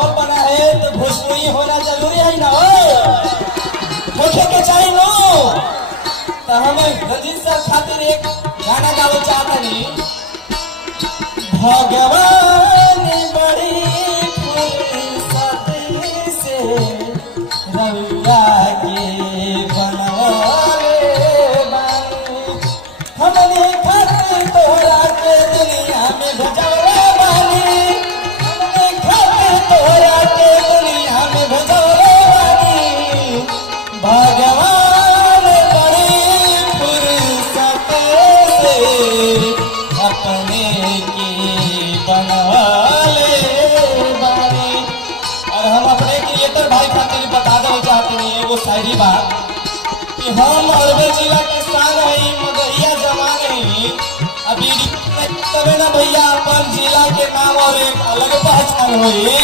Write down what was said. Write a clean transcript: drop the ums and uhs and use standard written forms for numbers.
और बना है तो भोजपुरी होना जरूरी है ना होखे के चाहिए नो। तो हमें रंजीत सर खातिर एक गाना गावे चाहता नहीं। भगवान बड़ी फुर्सत से रविया के बनवाले बानी। हमने खातिर तोहरा के दुनिया में भेजवले बानी। हमने खातिर तोहरा के दुनिया में भेजवले बानी। भगवान बड़ी फुर्सत से अपने की बनवाले बानी। और हम अपने क्रिएटर भाई खातिर बता दे चाहते हैं एगो शायरी बात कि हम अरवल जिला के शान है मगहिया जमान है। अभी तबे ना भैया अपन जिला के नाम और एक अलग पहचान हुई।